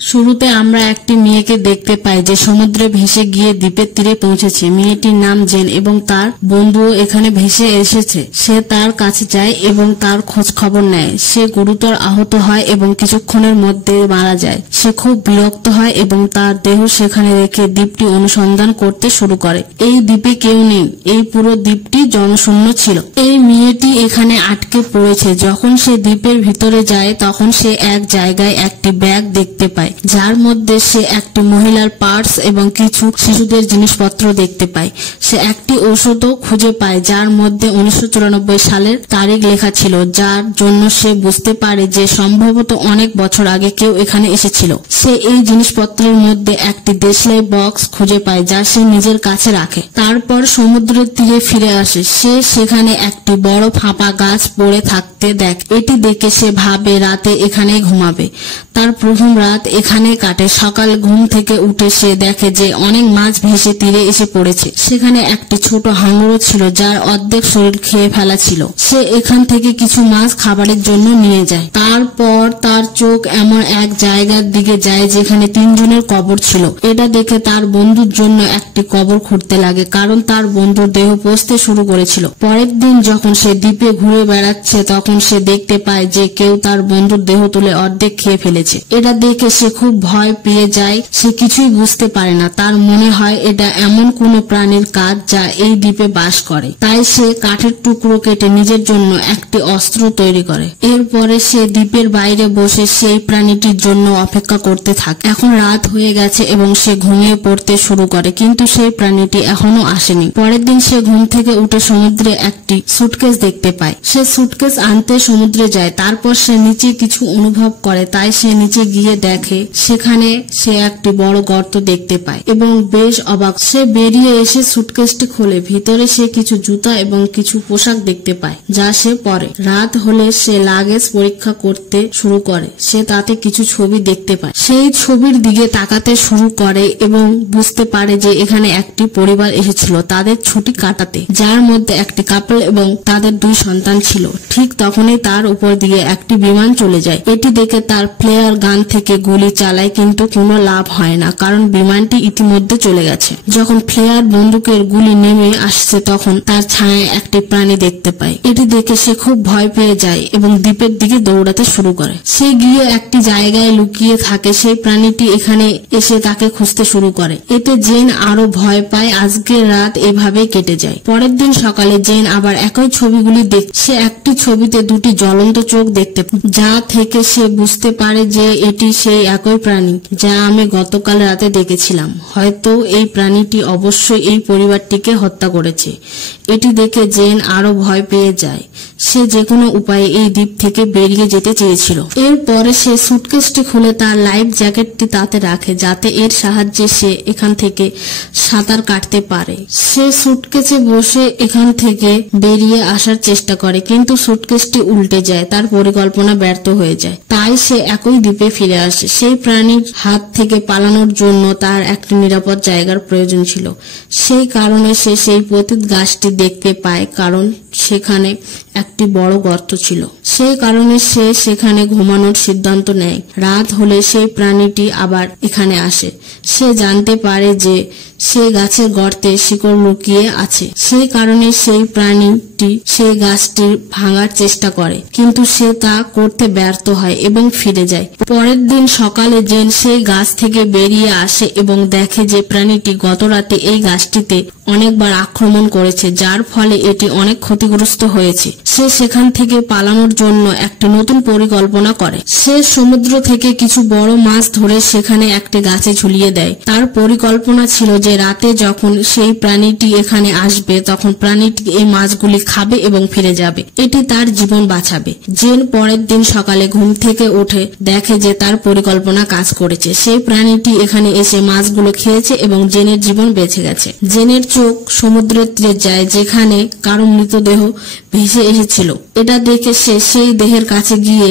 শুরুতে আমরা একটি মেয়েকে দেখতে পাই যে সমুদ্রে ভেসে গিয়ে দ্বীপের তীরে পৌঁছেছে। মেয়েটির নাম জেন এবং তার বন্ধুও এখানে ভেসে এসেছে। সে তার কাছে যায় এবং তার খোঁজ খবর নেয়। সে গুরুতর আহত হয় এবং কিছুক্ষণের মধ্যে মারা যায়। সে খুব বিরক্ত হয় এবং তার দেহ সেখানে রেখে দ্বীপটি অনুসন্ধান করতে শুরু করে। এই দ্বীপে কেউ নেই, এই পুরো দ্বীপটি জনশূন্য ছিল। এই মেয়েটি এখানে আটকে পড়েছে। যখন সে দ্বীপের ভিতরে যায় তখন সে এক জায়গায় একটি ব্যাগ দেখতে পায় যার মধ্যে সে একটি মহিলার পার্স এবং কিছু শিশুদের জিনিসপত্র দেখতে পায়। সে একটি ঔষধও খুঁজে পায় যার মধ্যে 1994 সালের তারিখ লেখা ছিল, যার জন্য সে বুঝতে পারে যে সম্ভবত অনেক বছর আগে কেউ এখানে এসেছিল। সে এই জিনিসপত্রের মধ্যে একটি দেশলাই বক্স খুঁজে পায় যা সে নিজের কাছে রাখে। তারপর সমুদ্রের তীরে ফিরে আসে। সে সেখানে একটি বড় ফাঁপা গাছ পড়ে থাকতে দেখে। এটি দেখে সে ভাবে রাতে এখানে ঘুমাবে। তার প্রথম রাত এখানে কাটে। সকাল ঘুম থেকে উঠে সে দেখে যে অনেক মাছ ভেসে তীরে এসে পড়েছে। সেখানে একটি ছোট হাঙরও ছিল যার অর্ধেক শরীর খেয়ে ফেলা ছিল। সে এখান থেকে কিছু মাছ খাবারের জন্য নিয়ে যায়। তারপর তার চোখ এমন এক জায়গার দিকে যায় যেখানে 3 জনের কবর ছিল। এটা দেখে তার বন্ধুর জন্য একটি কবর খুঁড়তে লাগে, কারণ তার বন্ধুর দেহ পচতে শুরু করেছিল। পরের দিন যখন সে দ্বীপে ঘুরে বেড়াচ্ছে তখন সে দেখতে পায় যে কেউ তার বন্ধুর দেহ তুলে অর্ধেক খেয়ে ফেলেছে। এটা দেখে সে খুব ভয় পেয়ে যায়। সে কিছুই বুঝতে পারে না। তার মনে হয় এটা এমন কোনো প্রাণীর কাজ যা এই দ্বীপে বাস করে। তাই সে কাঠের টুকরো কেটে নিজের জন্য একটি অস্ত্র তৈরি করে। এরপরে সে দ্বীপের বাইরে বসে সেই প্রাণীটির জন্য অপেক্ষা করতে থাকে। এখন রাত হয়ে গেছে এবং সে ঘুমিয়ে পড়তে শুরু করে, কিন্তু সেই প্রাণীটি এখনো আসেনি। পরের দিন সে ঘুম থেকে উঠে সমুদ্রে একটি সুটকেস দেখতে পায়। সে সুটকেস আনতে সমুদ্রে যায়। তারপর সে নিচে কিছু অনুভব করে, তাই সে নিচে গিয়ে দেখে সেখানে সে একটি বড় গর্ত দেখতে পায় এবং বেশ অবাক। সে বেরিয়ে এসে সুটকেসটি খোলে। ভিতরে সে কিছু জুতা এবং কিছু পোশাক দেখতে পায় যা সে পরে। রাত হলে সে লাগেজ পরীক্ষা করতে শুরু করে। সে তাতে কিছু ছবি দেখতে পায়। সেই ছবির দিকে তাকাতে শুরু করে এবং বুঝতে পারে যে এখানে একটি পরিবার এসেছিল তাদের ছুটি কাটাতে, যার মধ্যে একটি কাপল এবং তাদের 2 সন্তান ছিল। ঠিক তখনই তার উপর দিয়ে একটি বিমান চলে যায়। এটি দেখে তার প্লেয়ার গান থেকে গুলি চালায়, কিন্তু কোনো লাভ হয় না কারণ বিমানটি ইতিমধ্যে চলে গেছে। যখন প্লেয়ার বন্দুকের গুলি নেমে আসছে তখন তার ছায়ায় একটি প্রাণী দেখতে পায়। এটি দেখে সে খুব ভয় পেয়ে যায় এবং দ্বীপের দিকে দৌড়াতে শুরু করে। সে গিয়ে একটি জায়গায় লুকিয়ে থাকে। সেই প্রাণীটি এখানে এসে তাকে খুঁজতে শুরু করে। এতে জেন আরো ভয় পায়। আজকের রাত এভাবে কেটে যায়। পরের দিন সকালে জেন আবার একই ছবিগুলি দেখে। সে একটি ছবিতে 2টি জ্বলন্ত চোখ দেখতে পায়, যা থেকে সে বুঝতে পারে যে এটি সেই একই প্রাণী যা আমি গতকাল রাতে দেখেছিলাম। হয়তো এই প্রাণীটি অবশ্যই এই পরিবারটিকে হত্যা করেছে। এটি দেখে জেন আরো ভয় পেয়ে যায়। সে যেকোনো উপায়ে এই দ্বীপ থেকে বেরিয়ে যেতে চেয়েছিল। এরপরে সে সুটকেসটি খুলে তার লাইফ জ্যাকেটটি তাতে রাখে যাতে এর সাহায্যে সে এখান থেকে সাঁতার কাটতে পারে। সে সুটকেসে বসে এখান থেকে বেরিয়ে আসার চেষ্টা করে, কিন্তু সুটকেসটি উল্টে যায়। তার পরিকল্পনা ব্যর্থ হয়ে যায়। তাই সে একই দ্বীপে ফিরে আসে। সেই প্রাণীর হাত থেকে পালানোর জন্য তার একটি নিরাপদ জায়গার প্রয়োজন ছিল। সেই কারণে সে সেই পতিত গাছটি দেখতে পায়, কারণ সেখানে একটি বড় গর্ত ছিল। সেই কারণে সে সেখানে ঘুমানোর সিদ্ধান্ত নেয়। রাত হলে সেই প্রাণীটি আবার এখানে আসে। সে জানতে পারে যে সেই গাছের গর্তে শিকড় লুকিয়ে আছে। সেই কারণে সেই প্রাণীটি সেই গাছটি ভাঙার চেষ্টা করে, কিন্তু সে তা করতে ব্যর্থ হয় এবং ফিরে যায়। পরের দিন সকালে জেন সেই গাছ থেকে বেরিয়ে আসে এবং দেখে যে প্রাণীটি গতরাতে এই গাছটিতে অনেকবার আক্রমণ করেছে, যার ফলে এটি অনেক ক্ষতিগ্রস্ত হয়েছে। সে সেখান থেকে পালানোর জন্য একটি নতুন পরিকল্পনা করে। সে সমুদ্র থেকে কিছু বড় মাছ ধরে সেখানে একটি গাছে ঝুলিয়ে দেয়। তার পরিকল্পনা ছিল যে রাতে যখন সেই প্রাণীটি এখানে আসবে তখন প্রাণীটি এই মাছগুলি খাবে এবং ফিরে যাবে। এটি তার জীবন বাঁচাবে। জেন পরের দিন সকালে ঘুম থেকে উঠে দেখে যে তার পরিকল্পনা কাজ করেছে। সেই প্রাণীটি এখানে এসে মাছগুলো খেয়েছে এবং জেনের জীবন বেঁচে গেছে। জেনের চোখ সমুদ্রের তীরে যায় যেখানে কারো মৃতদেহ ভেসে এসেছিল। এটা দেখে সে সেই দেহের কাছে গিয়ে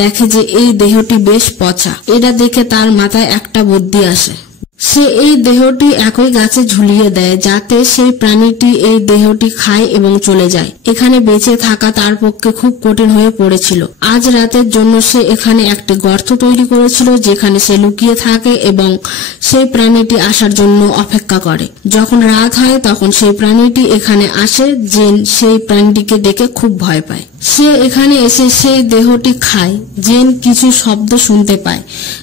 দেখে যে এই দেহটি বেশ পচা। এটা দেখে তার মাথায় একটা বুদ্ধি আসে। সে এই দেহটি একই গাছে ঝুলিয়ে দেয় যাতে সেই প্রাণীটি এই দেহটি খায় এবং চলে যায়। এখানে বেঁচে থাকা তার পক্ষে খুব কঠিন হয়ে পড়েছিল। আজ রাতের জন্য সে এখানে একটি গর্ত তৈরি করেছিল যেখানে সে লুকিয়ে থাকে এবং সেই প্রাণীটি আসার জন্য অপেক্ষা করে। যখন রাত হয় তখন সেই প্রাণীটি এখানে আসে। জেন সেই প্রাণীটিকে দেখে খুব ভয় পায়। সে এখানে এসে সেই দেহটি খায়। জেন কিছু শব্দ শুনতে পায়।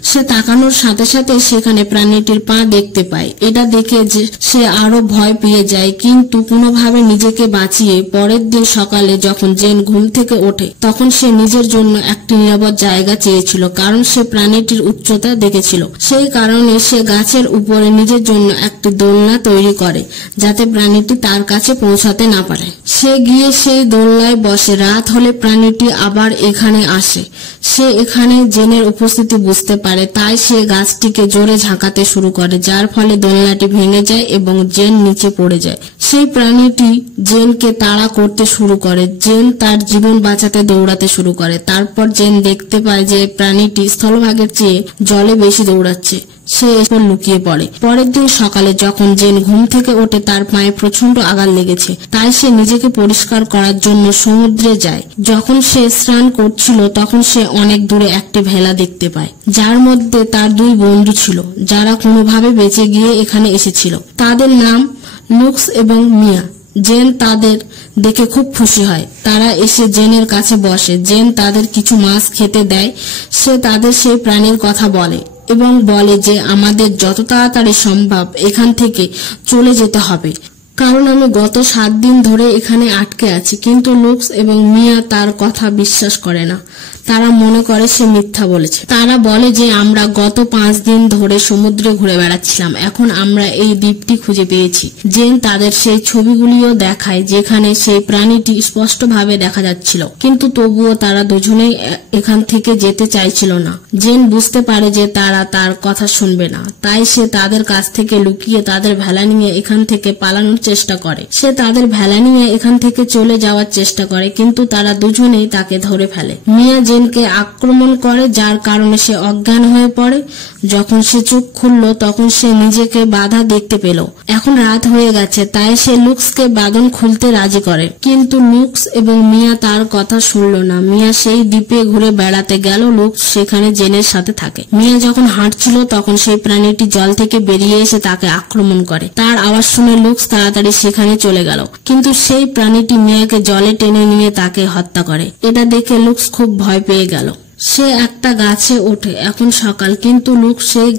সে তাকানোর সাথে সাথে সেখানে প্রাণীটির পা দেখতে পায়। এটা দেখে যে সে আরো ভয় পেয়ে যায়, কিন্তু কোনোভাবে নিজেকে বাঁচিয়ে পরের দিন সকালে যখন জেন ঘুম থেকে ওঠে তখন সে নিজের জন্য একটি নিরাপদ জায়গা চেয়েছিল, কারণ সে প্রাণীটির উচ্চতা দেখেছিল। সেই কারণে সে গাছের উপরে নিজের জন্য একটি দোলনা তৈরি করে যাতে প্রাণীটি তার কাছে পৌঁছাতে না পারে। সে গিয়ে সেই দোলনায় বসে। রাত হলে প্রাণীটি আবার এখানে আসে। সে এখানে জেনের উপস্থিতি বুঝতে পারে, তাই সে গাছটিকে জোরে ঝাঁকাতে শুরু করে, যার ফলে দোলনাটি ভেঙে যায় এবং জেন নিচে পড়ে যায়। সেই প্রাণীটি জেনকে তাড়া করতে শুরু করে। জেন তার জীবন বাঁচাতে দৌড়াতে শুরু করে। তারপর জেন দেখতে পায় যে প্রাণীটি স্থলভাগের চেয়ে জলে বেশি দৌড়াচ্ছে। সে এরপর লুকিয়ে পড়ে। পরের দিন সকালে যখন জেন ঘুম থেকে ওঠে তার পায়ে প্রচন্ড আঘাত লেগেছে, তাই সে নিজেকে পরিষ্কার করার জন্য সমুদ্রে যায়। যখন সে স্নান করছিল তখন সে অনেক দূরে একটি ভেলা দেখতে পায়, যার মধ্যে তার দুই বন্ধু ছিল যারা কোনোভাবে বেঁচে গিয়ে এখানে এসেছিল। তাদের নাম লুক্স এবং মিয়া। জেন তাদের দেখে খুব খুশি হয়। তারা এসে জেনের কাছে বসে। জেন তাদের কিছু মাছ খেতে দেয়। সে তাদের সেই প্রাণীর কথা বলে এবং বলে যে আমাদের যত তাড়াতাড়ি সম্ভব এখান থেকে চলে যেতে হবে, কারণ আমি গত 7 দিন ধরে এখানে আটকে আছি। কিন্তু লুক্স এবং মিয়া তার কথা বিশ্বাস করে না। তারা মনে করে সে মিথ্যা বলেছে। তারা বলে যে আমরা গত 5 দিন ধরে সমুদ্রে ঘুরে বেড়াচ্ছিলাম, এখন আমরা এই দ্বীপটি খুঁজে পেয়েছি। জেন তাদের সেই ছবিগুলিও দেখায় যেখানে সেই প্রাণীটি স্পষ্টভাবে দেখা যাচ্ছিল, কিন্তু তবুও তারা দুজনেই এখান থেকে যেতে চাইছিল না। জেন বুঝতে পারে যে তারা তার কথা শুনবে না, তাই সে তাদের কাছ থেকে লুকিয়ে তাদের ভেলা নিয়ে এখান থেকে পালানোর চেষ্টা করে। সে তাদের ভেলা নিয়ে এখান থেকে চলে যাওয়ার চেষ্টা করে, কিন্তু তারা দুজনেই তাকে ধরে ফেলে। মিয়া জেনকে আক্রমণ করে, যার কারণে সে অজ্ঞান হয়ে পড়ে। যখন সে চোখ খুলল তখন সে নিজেকে বাধা দেখতে পেল। এখন রাত হয়ে গেছে, তাই সে লুক্সকে বাঁধন খুলতে রাজি করে, কিন্তু লুক্স এবং মিয়া তার কথা শুনল না। মিয়া সেই দ্বীপে ঘুরে বেড়াতে গেল। লুক্স সেখানে জেনের সাথে থাকে। মিয়া যখন হাঁটছিল তখন সেই প্রাণীটি জল থেকে বেরিয়ে এসে তাকে আক্রমণ করে। তার আওয়াজ শুনে লুক্স তাড়াতাড়ি সেখানে চলে গেল, কিন্তু সেই প্রাণীটি মিয়াকে জলে টেনে নিয়ে তাকে হত্যা করে। এটা দেখে লুক্স খুব ভয় পেয়ে গেল। সে একটা গাছে ওঠে। এখন সকাল, কিন্তু লুক্স সেই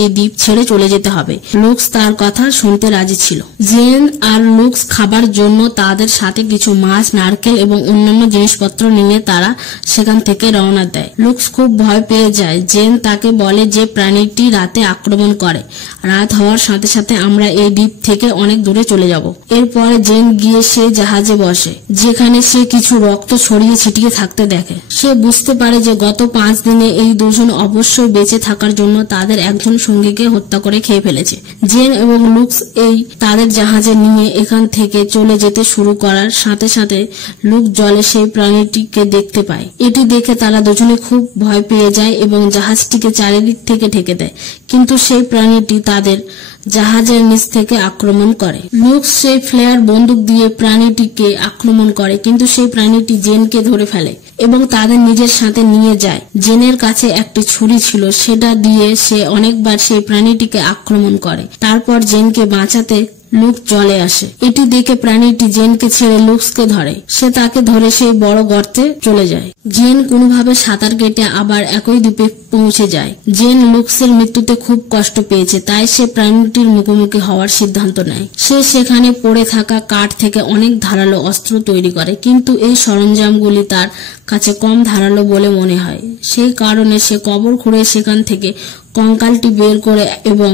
এই দ্বীপ ছেড়ে চলে যেতে হবে। লুক্স তার কথা শুনতে রাজি ছিল। জেন আর লুক্স খাবার জন্য তাদের সাথে কিছু মাছ, নারকেল এবং অন্যান্য জিনিসপত্র নিয়ে তারা সেখান থেকে রওনা দেয়। লুক্স খুব ভয় পেয়ে যায়। জেন তাকে বলে যে প্রাণীটি রাতে আক্রমণ করে। রাত হওয়ার সাথে সাথে আমরা এই দ্বীপ থেকে অনেক দূরে চলে যাব। এরপরে জেন গিয়ে সেই জাহাজে বসে, যেখানে সে কিছু রক্ত ছড়িয়ে ছিটিয়ে থাকতে দেখে। সে বুঝতে পারে যে গত 5 দিনে এই দুজন অবশ্যই বেঁচে থাকার জন্য তাদের একজন সঙ্গীকে হত্যা করে খেয়ে ফেলেছে। জেন এবং লুক্স এই তাদের জাহাজে নিয়ে এখান থেকে চলে যেতে শুরু করার সাথে সাথে লুক্স জলে সেই প্রাণীটিকে দেখতে পায়। এটি দেখে তারা দুজনে খুব ভয় পেয়ে যায় এবং জাহাজটিকে চারিদিক থেকে ঢেকে দেয়, কিন্তু সেই প্রাণীটি তাদের জাহাজের নিচ থেকে আক্রমণ করে। লুক্স সেই ফ্লেয়ার বন্দুক দিয়ে প্রাণীটিকে আক্রমণ করে, কিন্তু সেই প্রাণীটি জেনকে ধরে ফেলে এবং তাদের নিজের সাথে নিয়ে যায়। জেনের কাছে একটি ছুরি ছিল, সেটা দিয়ে সে অনেকবার সেই প্রাণীটিকে আক্রমণ করে। তারপর জেনকে বাঁচাতে লুক্স জলে আসে। এটি দেখে প্রাণীটি জেনকে ছেড়ে লুক্সকে ধরে। সে তাকে ধরে সেই বড় গর্তে চলে যায়। জেন কোনোভাবে সাঁতার কেটে আবার একই দ্বীপে পৌঁছে যায়। জেন লুক্সের মৃত্যুতে খুব কষ্ট পেয়েছে, তাই সে প্রাণীটির মুখোমুখি হওয়ার সিদ্ধান্ত নেয়। সে সেখানে পড়ে থাকা কাঠ থেকে অনেক ধারালো অস্ত্র তৈরি করে, কিন্তু এই সরঞ্জামগুলি তার কাছে কম ধারালো বলে মনে হয়। সেই কারণে সে কবর খুঁড়ে সেখান থেকে কঙ্কালটি বের করে এবং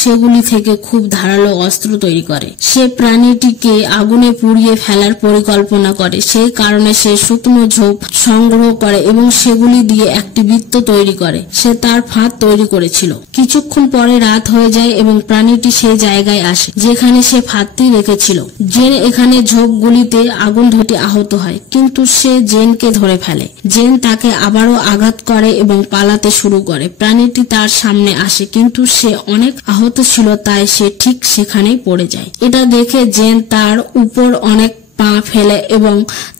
সেগুলি থেকে খুব ধারালো অস্ত্র তৈরি করে। সে প্রাণীটিকে আগুনে পুড়িয়ে ফেলার পরিকল্পনা করে। সেই কারণে সে শুকনো ঝোপ সংগ্রহ করে এবং সেগুলি দিয়ে একটি বৃত্ত তৈরি করে। সে তার ফাঁদ তৈরি করেছিল, কিছুক্ষণ পরে রাত হয়ে যায় এবং প্রাণীটি সেই জায়গায় আসে যেখানে সে ফাঁদটি রেখেছিল। জেন এখানে ঝোপ গুলিতে আগুন ধরে আহত হয়, কিন্তু সে জেনকে ধরে ফেলে। জেন তাকে আবারও আঘাত করে এবং পালাতে শুরু করে। প্রাণীটি তার সামনে আসে, কিন্তু সে অনেক আহত ছিল, তাই সে ঠিক সেখানেই পড়ে যায়। এটা দেখে জেন তার উপর অনেক পা ফেলে এবং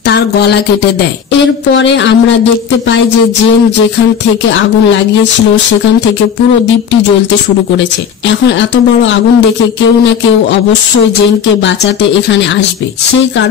তার গলা কেটে দেয়। এরপরে আমরা দেখতে পাই যে জেন যেখান থেকে আগুন লাগিয়েছিল সেখান থেকে পুরো দ্বীপটি জ্বলতে শুরু করেছে। এখন এত বড় আগুন দেখে কেউ না কেউ অবশ্যই জেনকে বাঁচাতে এখানে আসবে। সেই কারণে